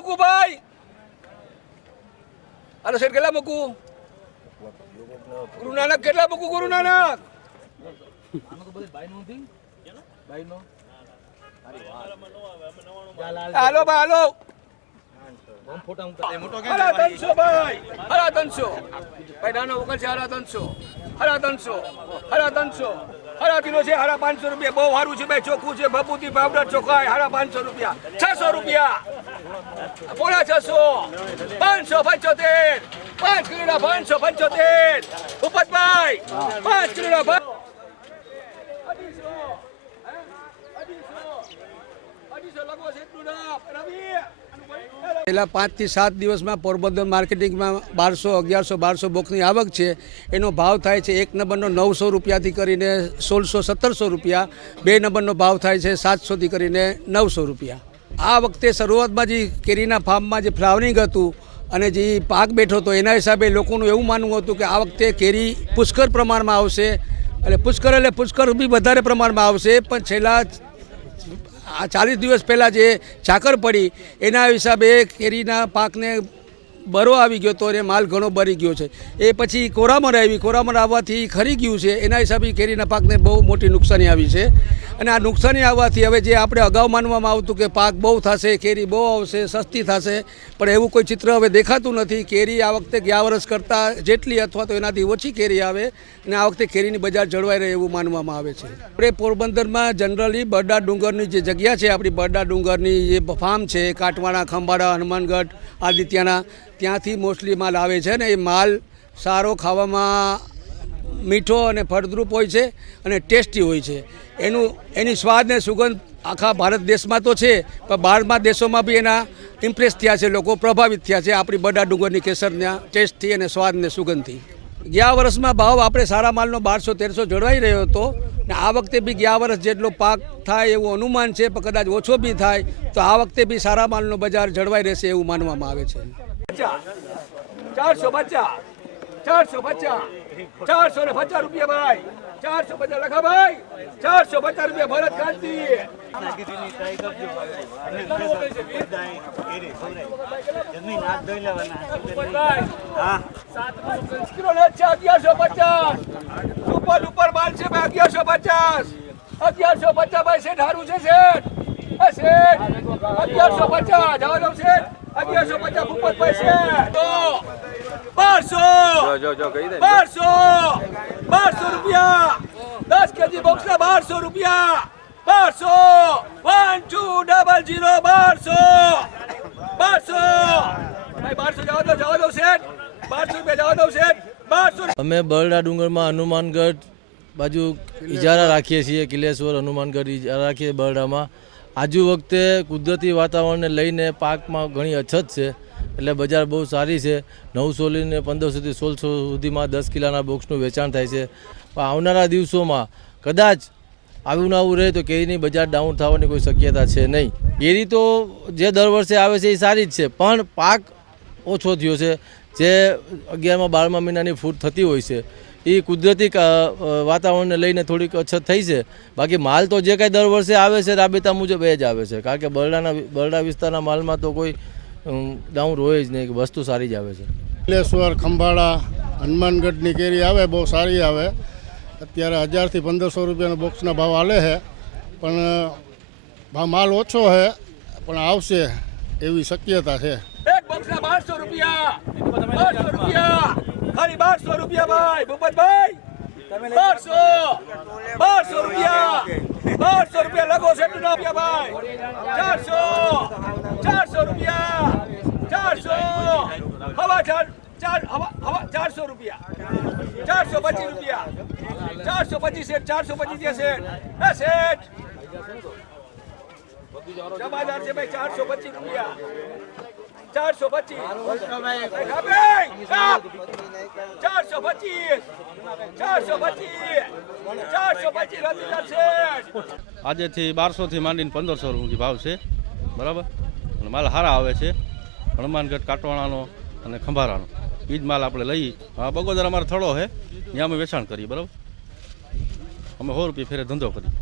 મૂકું ભાઈ હાલો શેઠ કેટલા મૂકું ગુરુ નાનક કેટલા મૂકું ગુરુ નાનક હાલો ભાઈ હાલો હરા પાંચસો રૂપિયા. બહુ સારું છે ભાઈ ચોખ્ખું છે ભભૂતિ પાવડર ચોખાઈ હરા પાંચસો રૂપિયા. છસો રૂપિયા. પોણા છસો પાંચસો પંચોતેર, પાંચ કિલોના પાંચસો પંચોતેર ઉપતભાઈ પાંચ કિલોના છેલ્લા પાંચથી સાત દિવસમાં પોરબંદર માર્કેટિંગમાં બારસો, અગિયારસો, બારસો બોક્સની આવક છે. એનો ભાવ થાય છે એક નંબરનો નવસો રૂપિયાથી કરીને સોળસો, સત્તરસો રૂપિયા. બે નંબરનો ભાવ થાય છે સાતસોથી કરીને નવસો રૂપિયા. આ વખતે શરૂઆતમાં જે કેરીના ફાર્મમાં જે ફ્લાવરિંગ હતું અને જે પાક બેઠો હતો, એના હિસાબે લોકોનું એવું માનવું હતું કે આ વખતે કેરી પુષ્કળ પ્રમાણમાં આવશે. એટલે પુષ્કળ એટલે પુષ્કળ બી વધારે પ્રમાણમાં આવશે. પણ છેલ્લા આ ચાલીસ દિવસ પહેલાં જે ઝાકર પડી, એના હિસાબે કેરીના પાકને બરો આવી ગયો તો એ માલ ઘણો બરી ગયો છે. એ પછી કોરામર આવી. કોરામર આવવાથી ખરી ગયું છે. એના હિસાબે કેરીના પાકને બહુ મોટી નુકસાની આવી છે. અને આ નુકસાની આવવાથી હવે જે આપણે અગાઉ માનવામાં આવતું કે પાક બહુ થશે, કેરી બહુ આવશે, સસ્તી થશે, પણ એવું કોઈ ચિત્ર હવે દેખાતું નથી. કેરી આ વખતે ગયા વર્ષ કરતાં જેટલી અથવા તો એનાથી ઓછી કેરી આવે અને આ વખતે કેરીની બજાર જળવાઈ રહે એવું માનવામાં આવે છે. આપણે પોરબંદરમાં જનરલી બરડા ડુંગરની જે જગ્યા છે, આપણી બરડા ડુંગરની જે ફાર્મ છે કાટવાડા ખંભાળા, હનુમાનગઢ, આદિત્યના ત્યાંથી મોસ્ટલી માલ આવે છે ને એ માલ સારો ખાવામાં મીઠો અને ફળદ્રુપ હોય છે અને ટેસ્ટી હોય છે. એનું, એની સ્વાદ ને સુગંધ આખા ભારત દેશમાં તો છે, પણ બહારના દેશોમાં બી એના ઇમ્પ્રેસ થયા છે, લોકો પ્રભાવિત થયા છે આપણી બડા ડુંગરની કેસરના ટેસ્ટથી અને સ્વાદ ને સુગંધથી. ગયા વર્ષમાં ભાવ આપણે સારા માલનો બારસો તેરસો જળવાઈ રહ્યો હતો ને આ વખતે બી ગયા વર્ષ જેટલો પાક થાય એવું અનુમાન છે, પણ કદાચ ઓછો બી થાય, તો આ વખતે બી સારા માલનો બજાર જળવાઈ રહેશે એવું માનવામાં આવે છે. પચાસ ચારસો પચાસ ચારસો પચાસ ચારસો ને પચાસ રૂપિયા ભાઈ ચારસો પચાસ લખા ભાઈ ચારસો પચાસ રૂપિયા ભરત કાંતિ અગિયારસો પચાસ. ઉપર ઉપર માલ છે અગિયારસો પચાસ. અગિયારસો પચાસ ભાઈ શેઠ હારું છે શેઠ. શેઠ અગિયારસો પચાસ. જવાનું શેઠ. અગિયારસો પચાસ ભૂપતભાઈ શેઠ બારસો બારસો બારસો રૂપિયા. દસ કેજી બોક્સ બારસો રૂપિયા. બારસો. વન ટુ ડબલ જીરો બારસો. બારસો. ભાઈ બારસો જવા દો જવા દો શેઠ. બારસો રૂપિયા જવા દો શેઠ. બારસો અમે બરડા ડુંગરમાં હનુમાનગઢ બાજુ ઇજારા રાખીએ છીએ કિલેશ્વર હનુમાનગઢ ઇજારા રાખીએ બરડામાં. આજુ વખતે કુદરતી વાતાવરણને લઈને પાકમાં ઘણી અછત છે. એટલે બજાર બહુ સારી છે. નવસો લઈને પંદરસોથી સોળસો સુધીમાં દસ કિલોના બોક્સનું વેચાણ થાય છે. પણ આવનારા દિવસોમાં કદાચ આવું ને આવું રહે તો કેરીની બજાર ડાઉન થવાની કોઈ શક્યતા છે નહીં. કેરી તો જે દર વર્ષે આવે છે એ સારી જ છે. પણ પાક ઓછો થયો છે. જે અગિયારમાં બારમા મહિનાની ફૂટ થતી હોય છે. એ કુદરતી વાતાવરણને લઈને થોડીક અછત થઈ છે. બાકી માલ તો જે કાંઈ દર વર્ષે આવે છે રાબેતા મુજબ એ જ આવે છે. કારણ કે બરડાના બરડા વિસ્તારના માલમાં તો કોઈ ડાઉન હોય જ નહીં વસ્તુ સારી જ આવે છે. કપિલેશ્વર ખંભાળા હનુમાનગઢની કેરી આવે બહુ સારી આવે. અત્યારે હજારથી પંદરસો રૂપિયાના બોક્સના ભાવ હાલે છે. પણ ભાવ માલ ઓછો છે પણ આવશે એવી શક્યતા છે. એક બોક્સના બારસો રૂપિયા. બારસો રૂપિયા. ખાલી બારસો રૂપિયા ભાઈ ભૂપતભાઈ. બારસો બારસો રૂપિયા બારસો રૂપિયા લગો છે રૂપિયા ભાઈ. ચારસો ચારસો રૂપિયા ચારસો. હવા ચાર ચાર હવા હવા ચારસો રૂપિયા. ચારસો પચીસ રૂપિયા. ચારસો પચીસ સેટ ચારસો પચીસ શેઠ હે શેઠ જમાદાર છે ભાઈ ચારસો પચીસ રૂપિયા. ચારસો પચીસ. ચારસો પચીસ. ચારસો પચીસ ચારસો પચીસ આજેથી બારસોથી માંડીને પંદરસો સુધી ભાવ છે. બરાબર? માલ સારા આવે છે. હનુમાનગઢ, કાટવાણાનો અને ખંભારાનો. એ જ માલ આપણે લઈએ બગોદર અમારો થડો છે ત્યાં અમે વેચાણ કરીએ, બરાબર? અમે સો રૂપિયા ફેરે ધંધો કરીએ.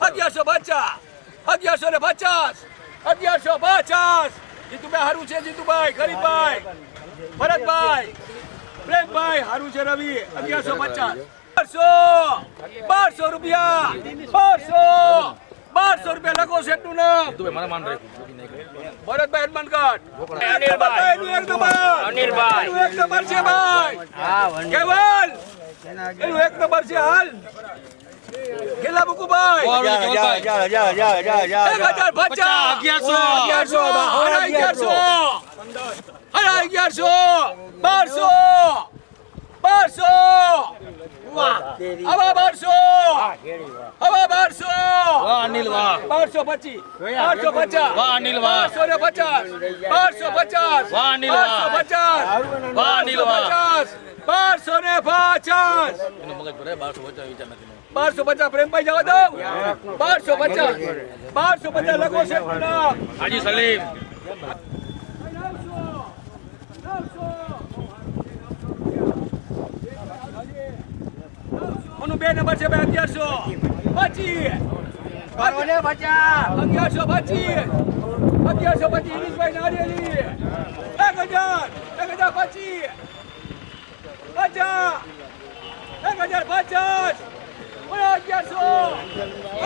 અગિયારસો પચાસ અગિયારસો ને પચાસ અગિયારસો પચાસ જીતુભાઈ હારું છે જીતુભાઈ ગરીબભાઈ ભરતભાઈ પ્રેમભાઈ હારું છે રવિ અગિયારસો પચાસ બારસો બારસો રૂપિયા બારસો બારસો રૂપિયા લખો છે નું નામ ભરતભાઈ હનુમાનગઢ અનિલભાઈ. અનિલભાઈ એક નંબર છે ભાઈ? કેવલ? એનું એક નંબર છે હાલ. કેટલા મુકુભાઈ. અગિયારસો. અગિયારસો. અગિયારસો. બારસો. બારસો. હવા બારસો. હવા બારસો. અનિલ વાહ. બારસો પચીસ. બારસો પચાસ. વાહ, અનિલ, વાહ. બારસો ને પચાસ. બારસો પચાસ. વાહ, અનિલ, વાહ. પચાસ. વાહ, અનિલ, વાહ. પચાસ. બારસો પચાસ બારસો પચાસ પ્રેમભાઈ જવા દઉં બારસો પચાસ. બારસો પચાસ લખો છે હાજી સલીમ. ઓનું બે નંબર છે ભાઈ અગિયારસો. પચીસ. અગિયારસો પચીસ. અગિયારસો પચીસ. ઇનિશભાઈ